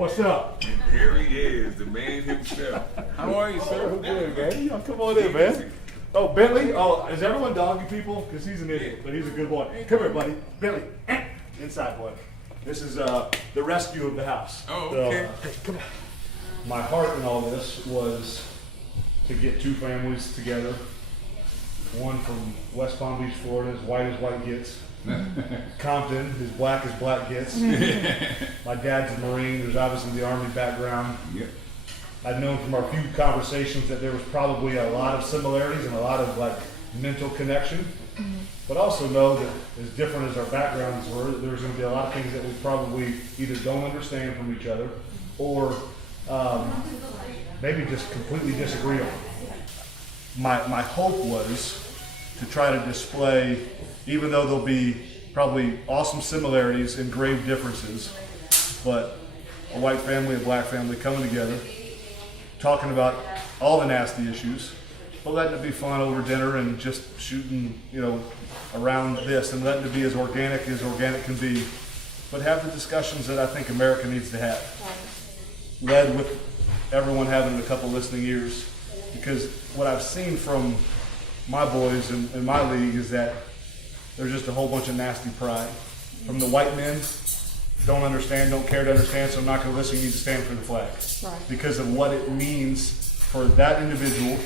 What's up? Here he is, the man himself. How are you, sir? Good, man. You know, come on in, man. Oh, Bentley. Oh, is everyone doggy people? Because he's an idiot, but he's a good boy. Come here, buddy. Bentley. Inside, boy. This is the rescue of the house. Oh, okay. Hey, come on. My heart in all this was to get two families together. One from West Palm Beach, Florida, as white gets. Compton, as black gets. My dad's a Marine. There's obviously the Army background. Yep. I'd known from our few conversations that there was probably a lot of similarities and a lot of like mental connection, but also know that as different as our backgrounds were, that there's going to be a lot of things that we probably either don't understand from each other or maybe just completely disagree on. My hope was to try to display, even though there'll be probably awesome similarities and grave differences, but a white family, a black family coming together, talking about all the nasty issues, but letting it be fun over dinner and just shooting, you know, around this and letting it be as organic can be, but have the discussions that I think America needs to have. Led with everyone having a couple listening ears, because what I've seen from my boys in my league is that there's just a whole bunch of nasty pride. From the white men, don't understand, don't care to understand, so I'm not going to listen, you need to stand for the flag. Right. Because of what it means for that individual,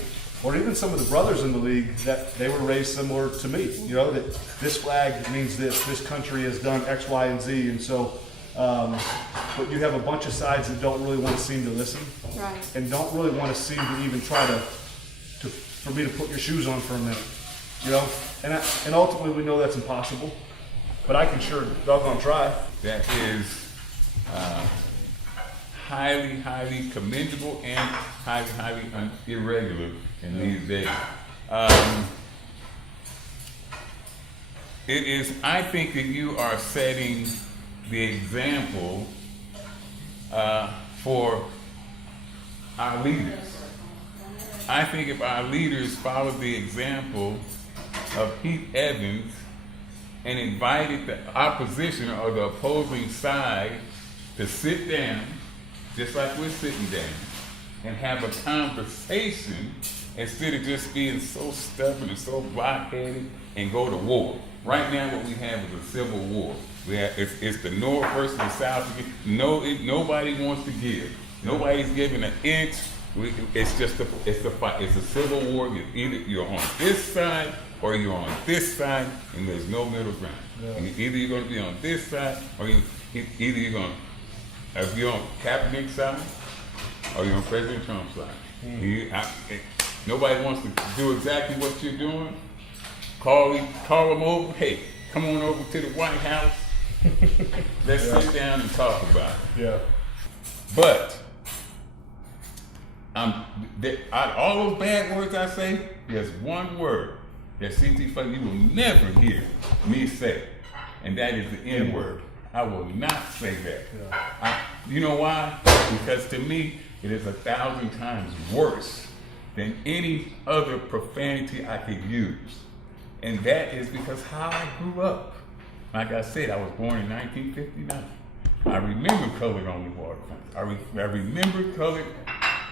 or even some of the brothers in the league, that they were raised similar to me. You know, that this flag means this country has done X, Y, and Z, and so, but you have a bunch of sides that don't really want to seem to listen, Right. and don't really want to seem to even try to for me to put your shoes on for a minute, you know? And ultimately we know that's impossible, but I can sure doggone try. That is highly commendable and highly irregular in these days. It is, I think that you are setting the example for our leaders. I think if our leaders followed the example of Pete Evans and invited the opposition or the opposing side to sit down, just like we're sitting down, and have a conversation instead of just being so stubborn and so blockheaded and go to war. Right now what we have is a civil war. It's the North versus the South. Nobody wants to give. Nobody's giving an inch. It's just a fight. It's a civil war. You're on this side or you're on this side, and there's no middle ground. Yeah. And either you're going to be on this side, or either you're going to, if you're on Kaepernick's side, or you're on President Trump's side. Nobody wants to do exactly what you're doing. Call them over. Hey, come on over to the White House. Let's sit down and talk about it. Yeah. But out of all those bad words I say, there's one word that CT Fuck you will never hear me say, and that is the N-word. I will not say that. Yeah. You know why? Because to me, it is 1,000 times worse than any other profanity I could use. And that is because how I grew up. Like I said, I was born in 1959. I remember colored on the waterfront. I remember colored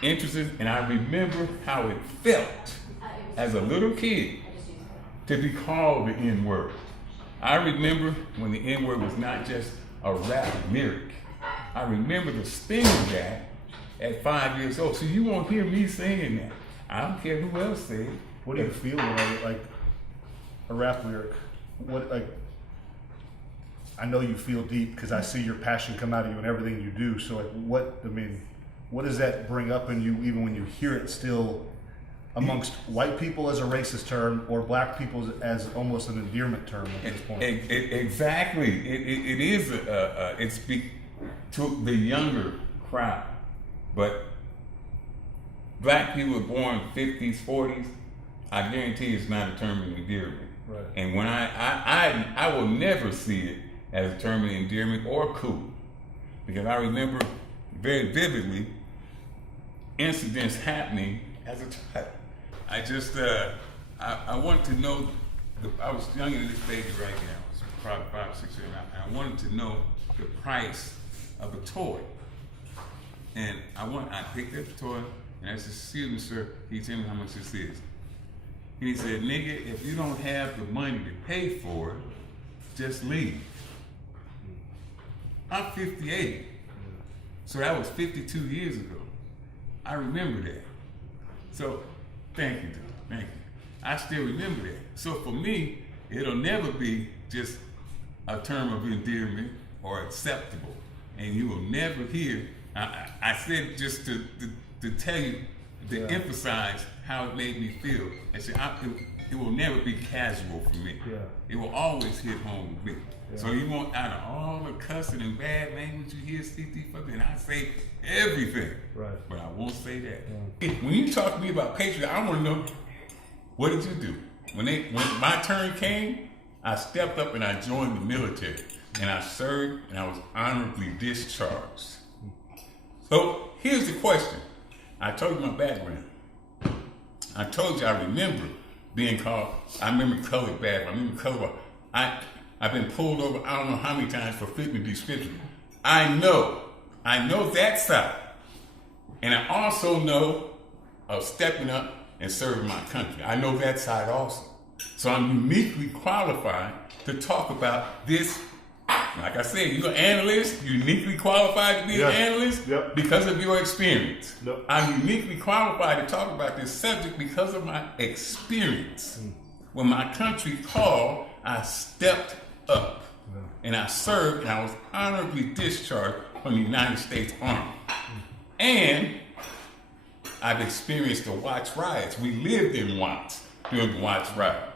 entrances, and I remember how it felt as a little kid to be called the N-word. I remember when the N-word was not just a rap lyric. I remember the sting of that at 5 years old. So you won't hear me saying that. I don't care who else said it. What do you feel like a rap lyric? What, like, I know you feel deep because I see your passion come out of you in everything you do. So like, what does that bring up in you even when you hear it still amongst white people as a racist term or black people as almost an endearment term at this point? Exactly. It is, it's to the younger crowd. But black people born 50s, 40s, I guarantee it's not a term of endearment. Right. And when I will never see it as a term of endearment or cool. Because I remember very vividly incidents happening as a child. I just, I wanted to know, I was younger than this baby right now, I was probably 5 or 6 years old, and I wanted to know the price of a toy. And I picked up the toy, and I said, excuse me, sir, can you tell me how much this is? And he said, nigga, if you don't have the money to pay for it, just leave. I'm 58. So that was 52 years ago. I remember that. So thank you, dude. Thank you. I still remember that. So for me, it'll never be just a term of endearment or acceptable. And you will never hear, I said just to tell you, to emphasize how it made me feel. I said, it will never be casual for me. Yeah. It will always hit home with me. Yeah. So you want, out of all the cussing and bad language you hear CT for, and I say everything. Right. But I won't say that. Yeah. When you talk to me about patriot, I want to know, what did you do? When my turn came, I stepped up and I joined the military. And I served and I was honorably discharged. So here's the question. I told you my background. I told you I remember being called, I remember colored bad, I remember colored. I've been pulled over I don't know how many times for fitting the description. I know that side. And I also know of stepping up and serving my country. I know that side also. So I'm uniquely qualified to talk about this. Like I said, you're an analyst, uniquely qualified to be an analyst because of your experience. Yep. I'm uniquely qualified to talk about this subject because of my experience. When my country called, I stepped up and I served and I was honorably discharged from the United States Army. And I've experienced the Watts riots. We lived in Watts during the Watts riot.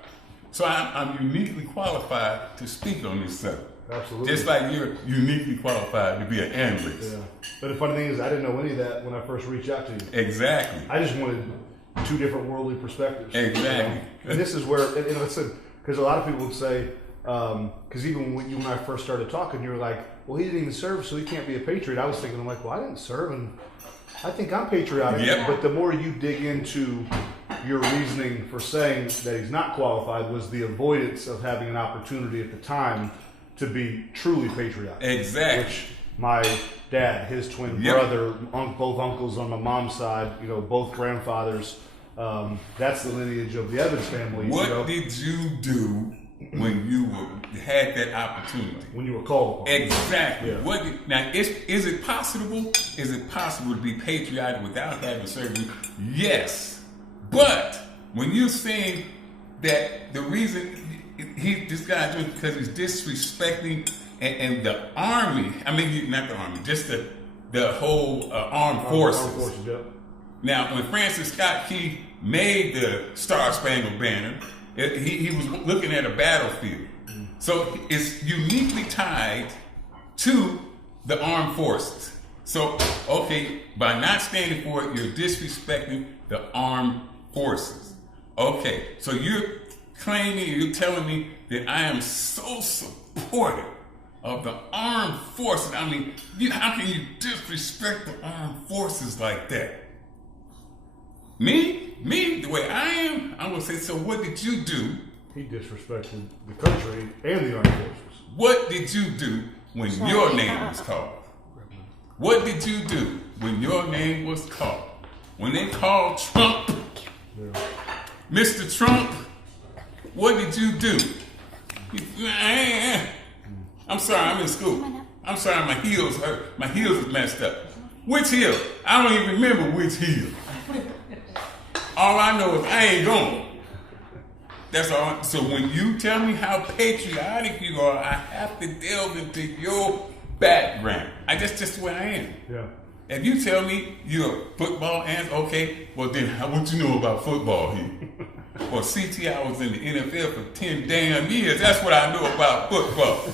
So I'm uniquely qualified to speak on this subject. Absolutely. Just like you're uniquely qualified to be an analyst. Yeah. But the funny thing is, I didn't know any of that when I first reached out to you. Exactly. I just wanted two different worldly perspectives. Exactly. And this is where, and listen, because a lot of people would say, because even when you and I first started talking, you were like, well, he didn't even serve, so he can't be a patriot. I was thinking, I'm like, well, I didn't serve, and I think I'm patriotic. Yep. But the more you dig into your reasoning for saying that he's not qualified was the avoidance of having an opportunity at the time to be truly patriotic. Exactly. Which my dad, his twin brother, both uncles on my mom's side, both grandfathers, that's the lineage of the Evans family. What did you do when you had that opportunity? When you were called upon. Exactly. Yeah. Now, is it possible? Is it possible to be patriotic without having surgery? Yes. But when you're saying that the reason this guy's doing it because he's disrespecting and the army, not the army, just the whole armed forces. Armed forces, yeah. Now, when Francis Scott Key made the Star Spangled Banner, he was looking at a battlefield. So it's uniquely tied to the armed forces. So, okay, by not standing for it, you're disrespecting the armed forces. Okay, so you're telling me that I am so supportive of the armed forces. How can you disrespect the armed forces like that? Me, the way I am, I'm going to say, so what did you do? He disrespected the country and the armed forces. What did you do when your name was called? What did you do when your name was called? When they called Trump, Mr. Trump, what did you do? I'm sorry, I'm in school. I'm sorry, my heels hurt. My heels is messed up. Which heel? I don't even remember which heel. All I know is I ain't going. That's all. So when you tell me how patriotic you are, I have to delve into your background. That's just the way I am. Yeah. If you tell me you're a football analyst, okay, well then what you know about football here? Well, CT, I was in the NFL for 10 damn years. That's what I know about football.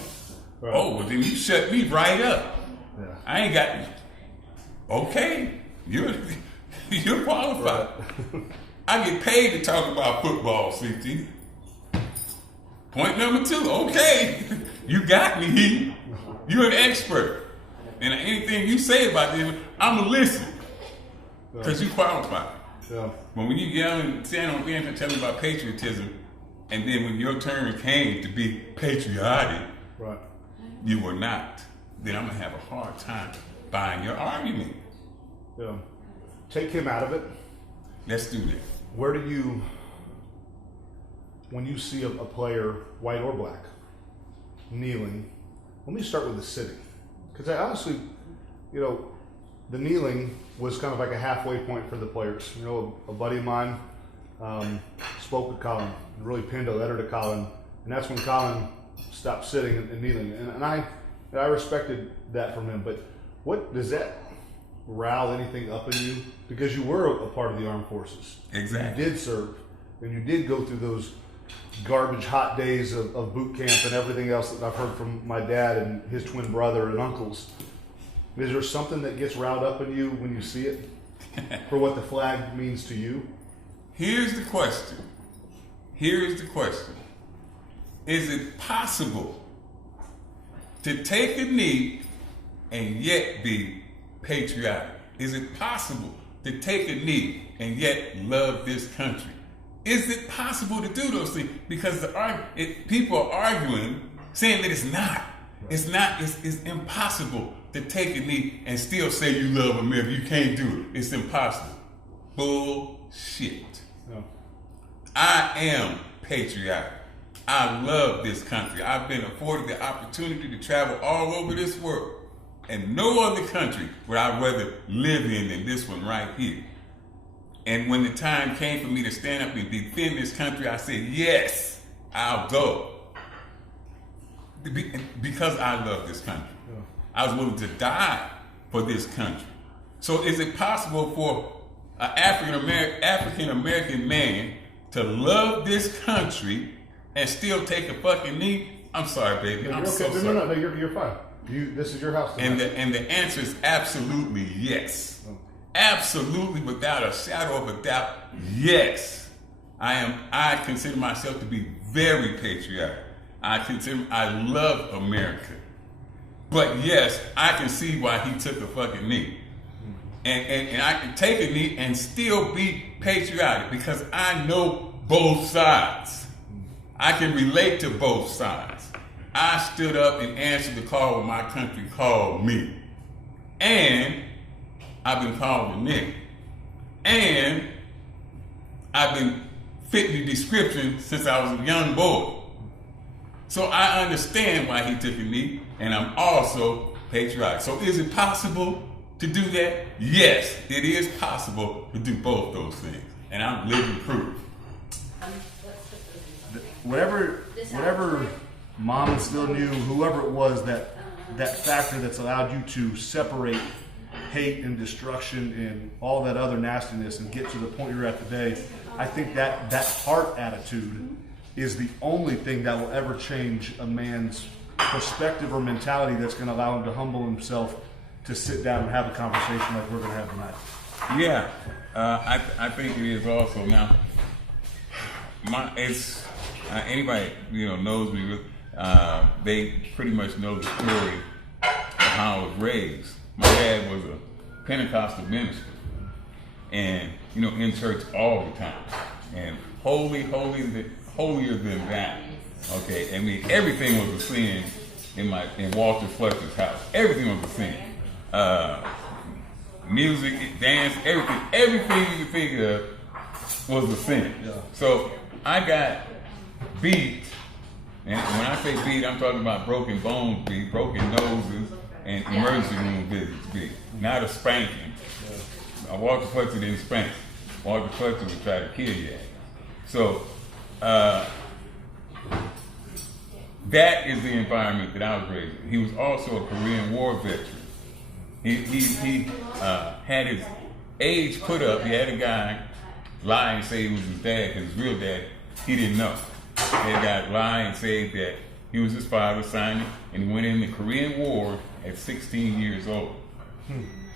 Right. Oh, well then you shut me right up. Yeah. I ain't got. Okay, you're qualified. Right. I get paid to talk about football, CT. Point number 2. Okay, you got me. You're an expert, and anything you say about them, I'ma listen because you qualified. Yeah. But when you yell and stand on there and tell me about patriotism, and then when your turn came to be patriotic, you were not, then I'm going to have a hard time buying your argument. take him out of it. Let's do this. Where do you, when you see a player, white or black, kneeling, let me start with the sitting. Because I honestly, the kneeling was kind of like a halfway point for the players. A buddy of mine spoke with Colin, and really pinned a letter to Colin, and that's when Colin stopped sitting and kneeling. And I respected that from him. But what does that rile anything up in you? Because you were a part of the armed forces. Exactly. You did serve, and you did go through those garbage hot days of boot camp and everything else that I've heard from my dad and his twin brother and uncles. Is there something that gets riled up in you when you see it for what the flag means to you? Here's the question. Is it possible to take a knee and yet be patriotic? Is it possible to take a knee and yet love this country? Is it possible to do those things? Because people are arguing, saying that it's not. It's not. It's impossible to take a knee and still say you love America. You can't do it. It's impossible. Bullshit. No. I am patriotic. I love this country. I've been afforded the opportunity to travel all over this world. And no other country would I rather live in than this one right here. And when the time came for me to stand up and defend this country, I said, yes, I'll go. Because I love this country. Yeah. I was willing to die for this country. So is it possible for an African American man to love this country and still take a fucking knee? I'm sorry, baby. No, I'm okay. so sorry. No, you're fine. This is your house tonight. And the answer is absolutely yes. Oh. Absolutely, without a shadow of a doubt, yes. I consider myself to be very patriotic. I love America. But yes, I can see why he took a fucking knee. And I can take a knee and still be patriotic because I know both sides. I can relate to both sides. I stood up and answered the call when my country called me. And I've been called a nigga. And I've been fitting the description since I was a young boy. So I understand why he took a knee, and I'm also patriotic. So is it possible to do that? Yes, it is possible to do both those things. And I'm living proof. Whatever mom instilled in you, whoever it was, that factor that's allowed you to separate hate and destruction and all that other nastiness and get to the point you're at today, I think that heart attitude is the only thing that will ever change a man's perspective or mentality that's going to allow him to humble himself to sit down and have a conversation like we're going to have tonight. Yeah, I think it is also. Now, anybody knows me, they pretty much know the story of how I was raised. My dad was a Pentecostal minister, and in church all the time, and holier than that. Okay, I mean everything was a sin in Walter Fletcher's house. Everything was a sin. Music, dance, everything you could think of was a sin. Yeah. So I got beat, and when I say beat, I'm talking about broken bones beat, broken noses, and emergency room visits beat, not a spanking. Yeah. Walter Fletcher didn't spank. Walter Fletcher would try to kill you. So that is the environment that I was raised in. He was also a Korean War veteran. He had his age put up. He had a guy lie and say he was his dad, because his real dad, he didn't know. He had a guy lie and say that he was his father, signed it, and he went in the Korean War at 16 years old.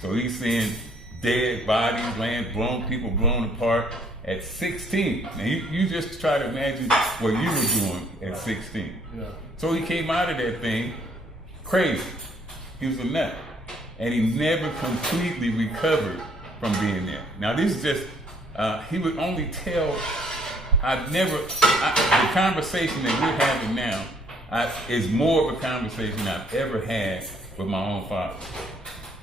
So he's seeing dead bodies, people blown apart at 16. Now you just try to imagine what you were doing at 16. Yeah. So he came out of that thing crazy. He was a nut. And he never completely recovered from being there. Now this is just, he would only tell, the conversation that we're having now is more of a conversation I've ever had with my own father.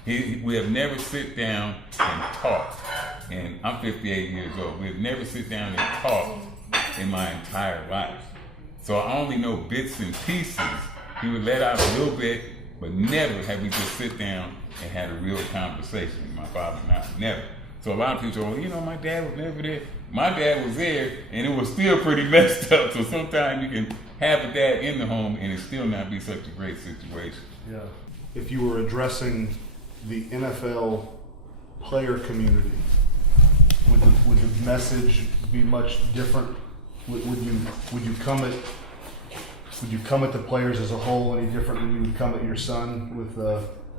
We have never sit down and talked, and I'm 58 years old. We have never sit down and talked in my entire life. So I only know bits and pieces. He would let out a little bit, but never have we just sit down and had a real conversation, my father and I, never. So a lot of people say, well, you know, my dad was never there. My dad was there, and it was still pretty messed up. So sometimes you can have a dad in the home and it still not be such a great situation. Yeah. If you were addressing the NFL player community, would the message be much different? Would you come at the players as a whole any different than you would come at your son with?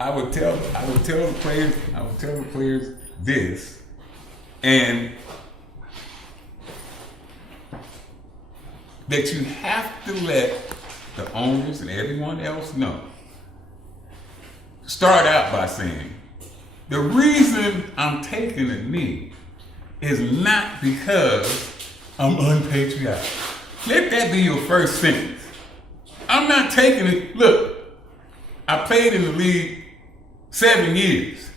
I would tell the players this, and that you have to let the owners and everyone else know. Start out by saying, the reason I'm taking a knee is not because I'm unpatriotic. Let that be your first sentence. I'm not taking it. Look, I played in the league 7 years.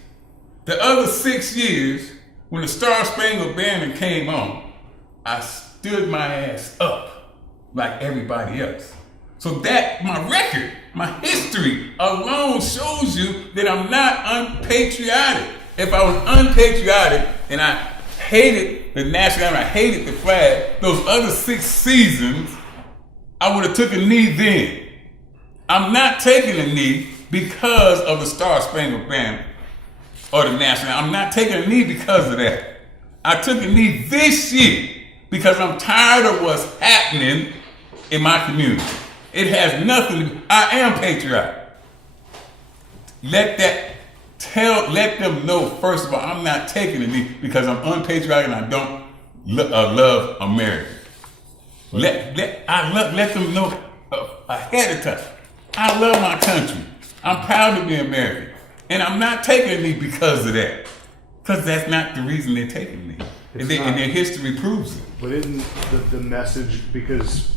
The other 6 years, when the Star Spangled Banner came on, I stood my ass up like everybody else. So that, my record, my history alone shows you that I'm not unpatriotic. If I was unpatriotic and I hated the national anthem, I hated the flag, those other 6 seasons, I would have took a knee then. I'm not taking a knee because of the Star Spangled Banner or the national anthem. I'm not taking a knee because of that. I took a knee this year because I'm tired of what's happening in my community. It has nothing to do. I am patriotic. Let them know, first of all, I'm not taking a knee because I'm unpatriotic and I don't love America. Let them know ahead of time. I love my country. I'm proud to be American. And I'm not taking a knee because of that. Because that's not the reason they're taking a knee. And their history proves it. But isn't the message, because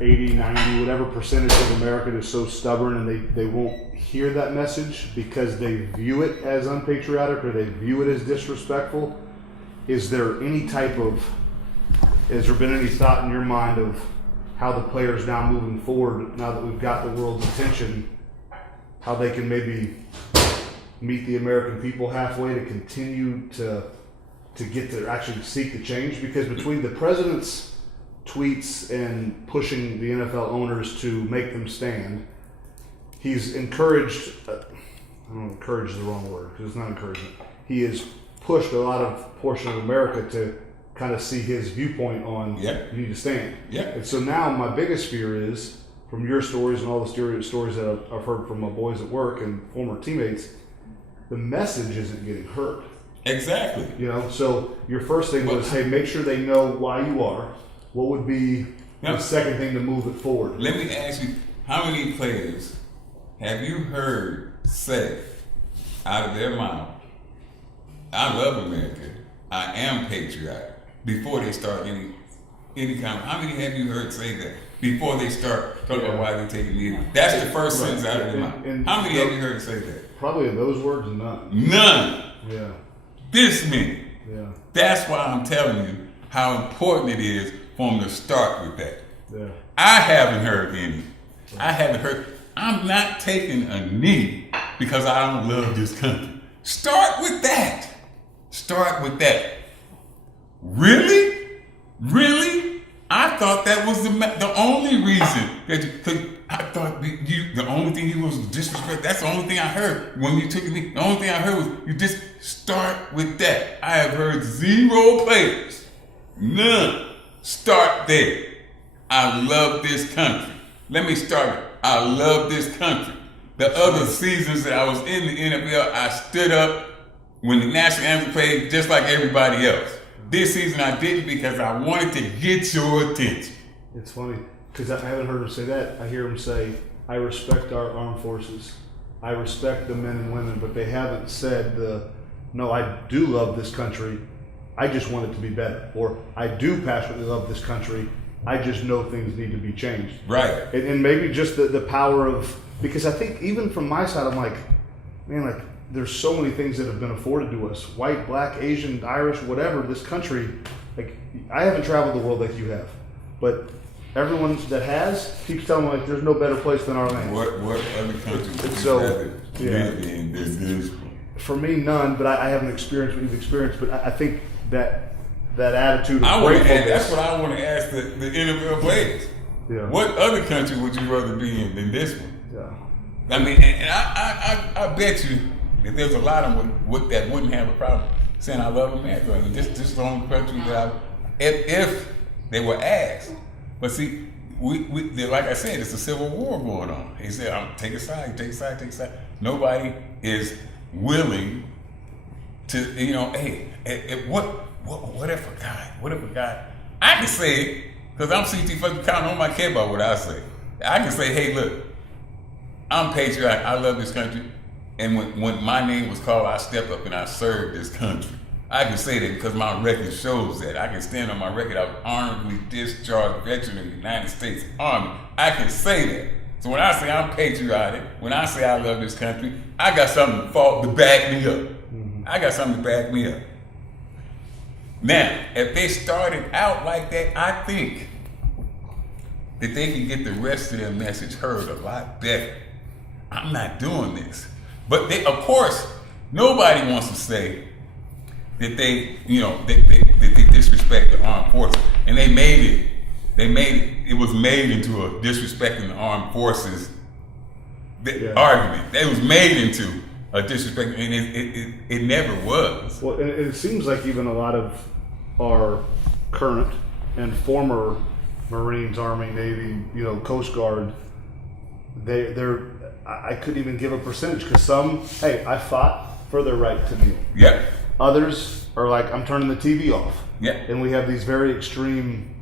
80, 90, whatever percentage of America is so stubborn and they won't hear that message because they view it as unpatriotic or they view it as disrespectful? Is there any type of, has there been any thought in your mind of how the players now moving forward, now that we've got the world's attention, how they can maybe meet the American people halfway to continue to get to actually seek the change? Because between the president's tweets and pushing the NFL owners to make them stand, he's encouraged, I don't know, encourage is the wrong word because it's not encouragement. He has pushed a lot of portion of America to kind of see his viewpoint on you need to stand. Yeah. And so now my biggest fear is, from your stories and all the stories that I've heard from my boys at work and former teammates, the message isn't getting heard. Exactly. You know, so your first thing was, hey, make sure they know why you are. What would be the second thing to move it forward? Let me ask you, how many players have you heard say out of their mouth, I love America, I am patriotic, before they start any kind of, how many have you heard say that before they start talking about why they're taking leave? That's the first sentence out of their mouth. How many have you heard say that? Probably in those words, none. None. Yeah. This many. Yeah. That's why I'm telling you how important it is for them to start with that. Yeah. I haven't heard any. I haven't heard. I'm not taking a knee because I don't love this country. Start with that. Start with that. Really? Really? I thought that was the only reason that I thought the only thing he was disrespect. That's the only thing I heard when you took a knee. The only thing I heard was you just start with that. I have heard 0 players. None. Start there. I love this country. Let me start it. I love this country. The other seasons that I was in the NFL, I stood up when the national anthem played just like everybody else. This season I didn't because I wanted to get your attention. It's funny because I haven't heard him say that. I hear him say, I respect our armed forces. I respect the men and women, but they haven't said no, I do love this country. I just want it to be better. Or I do passionately love this country. I just know things need to be changed. Right. And maybe just the power of, because I think even from my side, I'm like, man, like there's so many things that have been afforded to us, white, black, Asian, Irish, whatever, this country, like, I haven't traveled the world like you have, but everyone that has keeps telling me, like, there's no better place than our land. What other country would you So, rather yeah. live in than this one? For me, none, but I haven't experienced what you've experienced, but I think that attitude of That's gratefulness. what I want to ask the NFL players. Yeah. What other country would you rather be in than this one? Yeah. I mean, and I bet you that there's a lot of them that wouldn't have a problem saying I love America. I mean, this is the only country that if they were asked. But see, we like I said, it's a civil war going on. He said, take a side, take a side, take a side. Nobody is willing to, hey, what if a guy, I can say it, because I'm CT fucking counting on my care about what I say. I can say, hey, look, I'm patriotic, I love this country, and when my name was called, I stepped up and I served this country. I can say that because my record shows that. I can stand on my record. I was honorably discharged veteran of the United States Army. I can say that. So when I say I'm patriotic, when I say I love this country, I got something to back me up. I got something to back me up. Now, if they started out like that, I think that they can get the rest of their message heard a lot better. I'm not doing this. But of course, nobody wants to say that they disrespect the armed forces. And it was made into a disrespecting the armed forces argument. It was made into a disrespect, and it never was. Well, and it seems like even a lot of our current and former Marines, Army, Navy, Coast Guard, I couldn't even give a percentage, because some, hey, I fought for their right to kneel. Yeah. Others are like, I'm turning the TV off. Yeah. And we have these very extreme,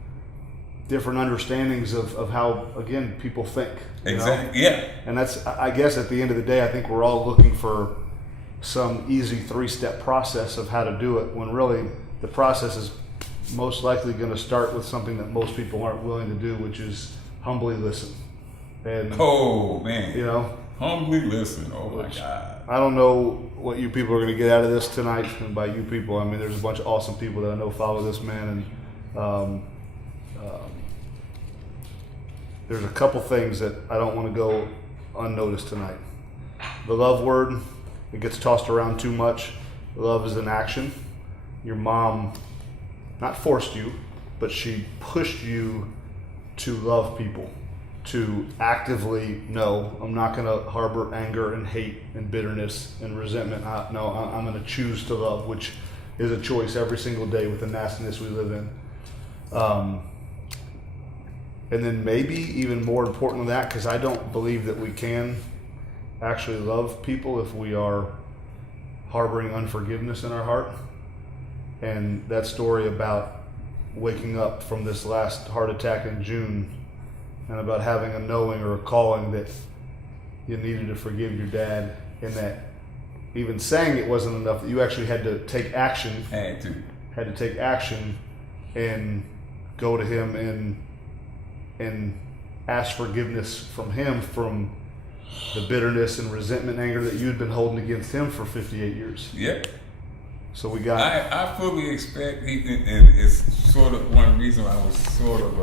different understandings of how, again, people think. Exactly. Yeah. And that's, I guess, at the end of the day, I think we're all looking for some easy 3-step process of how to do it, when really the process is most likely going to start with something that most people aren't willing to do, which is humbly listen. And oh man, humbly listen. Oh my God. I don't know what you people are going to get out of this tonight, and by you people, I mean there's a bunch of awesome people that I know follow this man, and there's a couple things that I don't want to go unnoticed tonight. The love word, it gets tossed around too much. Love is an action. Your mom not forced you, but she pushed you to love people, to actively, no, I'm not going to harbor anger and hate and bitterness and resentment. I'm going to choose to love, which is a choice every single day with the nastiness we live in. And then maybe even more important than that, because I don't believe that we can actually love people if we are harboring unforgiveness in our heart. And that story about waking up from this last heart attack in June, and about having a knowing or a calling that you needed to forgive your dad, and that even saying it wasn't enough, that you actually had to take action. Had to take action and go to him and ask forgiveness from him from the bitterness and resentment, anger that you had been holding against him for 58 years. Yeah. So we got. I fully expect, and it's sort of one reason I was sort of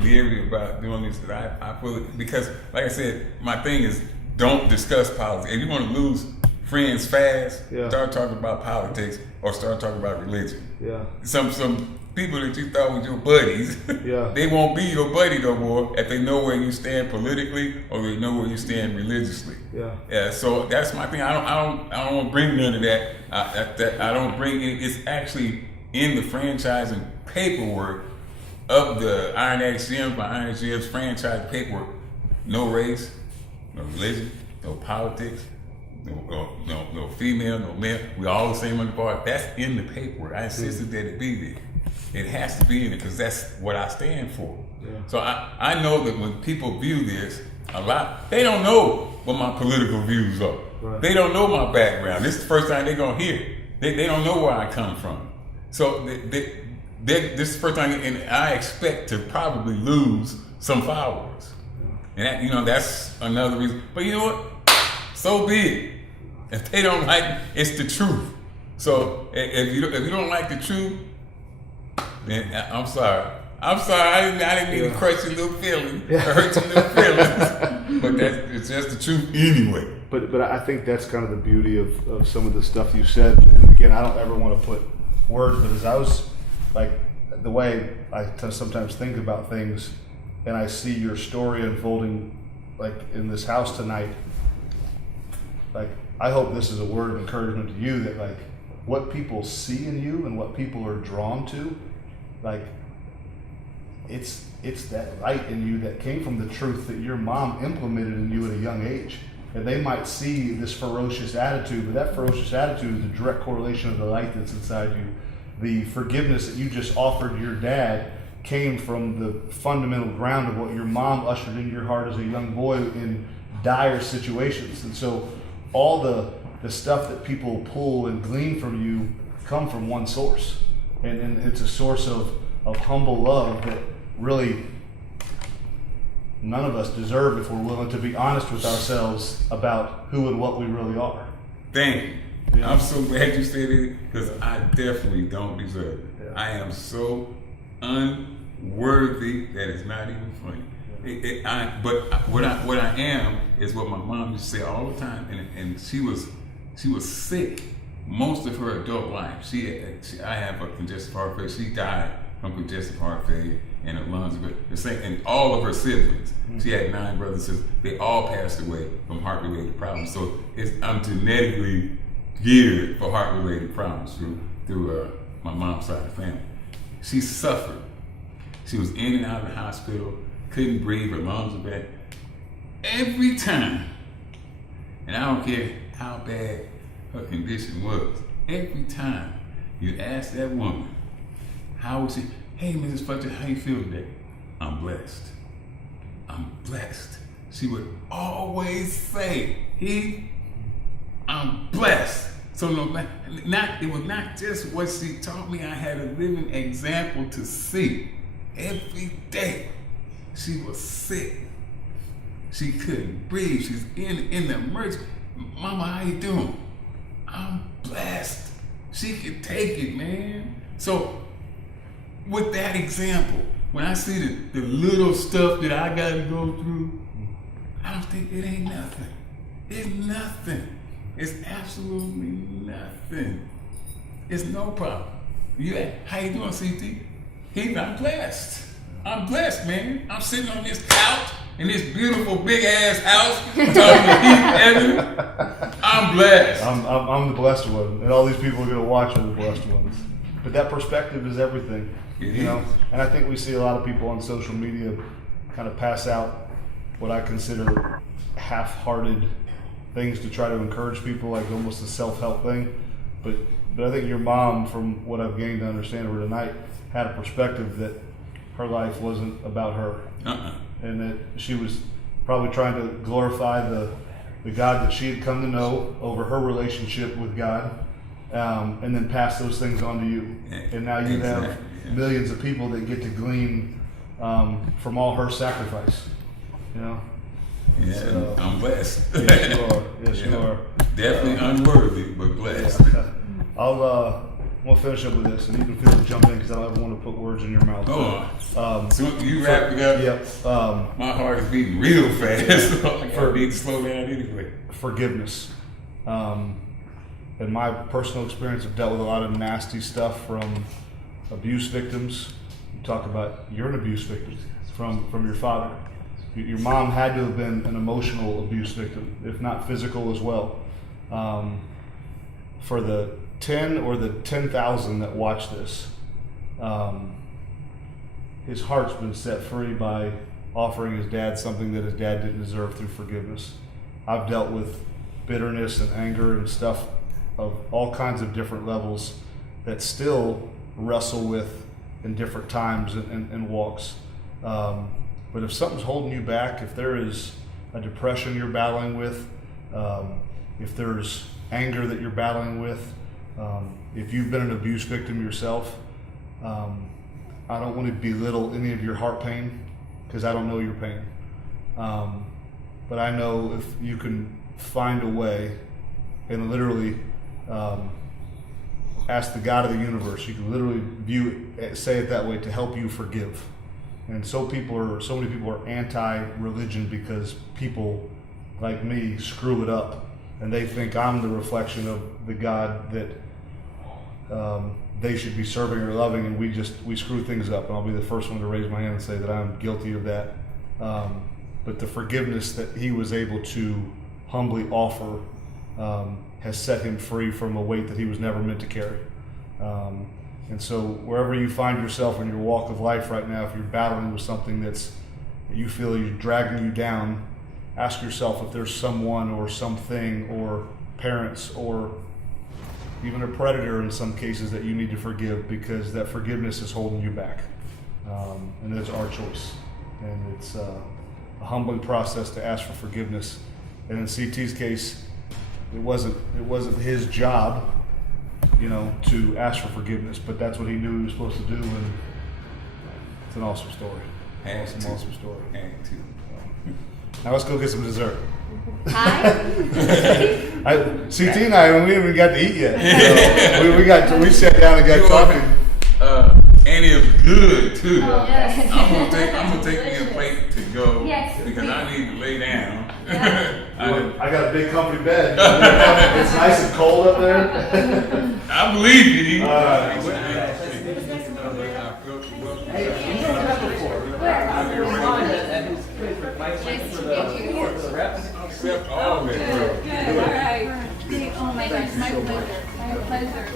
leery about doing this. That I fully, because, like I said, my thing is don't discuss politics. If you want to lose friends fast, start talking about politics or start talking about religion. Yeah. Some people that you thought was your buddies, they won't be your buddy no more if they know where you stand politically or they know where you stand religiously. Yeah. So that's my thing. I don't want to bring none of that. I don't bring it. It's actually in the franchising paperwork of the ISYMFS franchise paperwork. No race, no religion, no politics, no female, no male. We all the same on the bar. That's in the paperwork. I insisted that it be there. It has to be in it because that's what I stand for. Yeah. So I know that when people view this a lot, they don't know what my political views are. Right. They don't know my background. This is the first time they're going to hear it. They don't know where I come from. So this is the first time, and I expect to probably lose some followers. And that, that's another reason. But you know what? So be it. If they don't like it, it's the truth. So if you don't like the truth, then I'm sorry. I'm sorry. I didn't mean to crush your little feelings or hurt your little feelings. But it's just the truth anyway. But I think that's kind of the beauty of some of the stuff you said. And again, I don't ever want to put words, but as I was like the way I sometimes think about things, and I see your story unfolding like in this house tonight, like I hope this is a word of encouragement to you that like what people see in you and what people are drawn to, like it's that light in you that came from the truth that your mom implemented in you at a young age. And they might see this ferocious attitude, but that ferocious attitude is a direct correlation of the light that's inside you. The forgiveness that you just offered your dad came from the fundamental ground of what your mom ushered into your heart as a young boy in dire situations. And so all the stuff that people pull and glean from you come from one source. And it's a source of humble love that really none of us deserve if we're willing to be honest with ourselves about who and what we really are. Thank you. Yeah. I'm so glad you said it because I definitely don't deserve it. Yeah. I am so unworthy that it's not even funny. But what I am is what my mom used to say all the time, and she was sick most of her adult life. I have a congestive heart failure. She died from congestive heart failure and her lungs, and all of her siblings. Mm-hmm. She had 9 brothers and sisters. They all passed away from heart-related problems. So I'm genetically geared for heart-related problems through my mom's side of the family. She suffered. She was in and out of the hospital, couldn't breathe, her lungs were bad. Every time, and I don't care how bad her condition was, every time you ask that woman, how was she? Hey, Mrs. Fletcher, how you feel today? I'm blessed. I'm blessed. She would always say, I'm blessed. So it was not just what she taught me. I had a living example to see. Every day, she was sick. She couldn't breathe. She's in the emergency. Mama, how you doing? I'm blessed. She could take it, man. So, with that example, when I see the little stuff that I got to go through, I don't think it ain't nothing. It's nothing. It's absolutely nothing. It's no problem. How you doing, CT? I'm blessed. I'm blessed, man. I'm sitting on this couch in this beautiful big ass house talking to Heath Evans. I'm blessed. I'm the blessed one, and all these people are going to watch are the blessed ones. But that perspective is everything. You know, and I think we see a lot of people on social media kind of pass out what I consider half-hearted things to try to encourage people, like almost a self-help thing. But I think your mom, from what I've gained to understand of her tonight, had a perspective that her life wasn't about her, and that she was probably trying to glorify the God that she had come to know over her relationship with God, and then pass those things on to you. And now you have millions of people that get to glean from all her sacrifice. You know. Yeah, so, I'm blessed. Yes, you are. Yes, you are. Definitely unworthy, but blessed. We'll finish up with this, and you can feel to jump in because I don't ever want to put words in your mouth. So you wrap it up. Yep. My heart is beating real fast. So I need to slow down anyway. Forgiveness. In my personal experience, I've dealt with a lot of nasty stuff from abuse victims. You talk about you're an abuse victim from your father. Your mom had to have been an emotional abuse victim, if not physical as well. For the 10 or the 10,000 that watch this, his heart's been set free by offering his dad something that his dad didn't deserve through forgiveness. I've dealt with bitterness and anger and stuff of all kinds of different levels that still wrestle with in different times and walks. But if something's holding you back, if there is a depression you're battling with, if there's anger that you're battling with, if you've been an abuse victim yourself, I don't want to belittle any of your heart pain because I don't know your pain. But I know if you can find a way and literally ask the God of the universe. You can literally say it that way, to help you forgive. And so many people are anti-religion because people like me screw it up, and they think I'm the reflection of the God that they should be serving or loving, and we screw things up. And I'll be the first one to raise my hand and say that I'm guilty of that. But the forgiveness that he was able to humbly offer has set him free from a weight that he was never meant to carry. And so wherever you find yourself in your walk of life right now, if you're battling with something that you feel is dragging you down, ask yourself if there's someone or something or parents or even a predator in some cases that you need to forgive, because that forgiveness is holding you back. And it's our choice. And it's a humbling process to ask for forgiveness. And in CT's case, it wasn't his job, to ask for forgiveness, but that's what he knew he was supposed to do, and it's an awesome story. Awesome story. Now let's go get some dessert. Hi. CT and I, we haven't got to eat yet. So we sat down and got talking. And it was good too. Oh, yes. I'm gonna take me a plate to go, yes, because please. I need to lay down. Yeah. I got a big comfy bed. It's nice and cold up there. I believe you. Accept all that. Good. All right. Oh my gosh, my pleasure. My pleasure.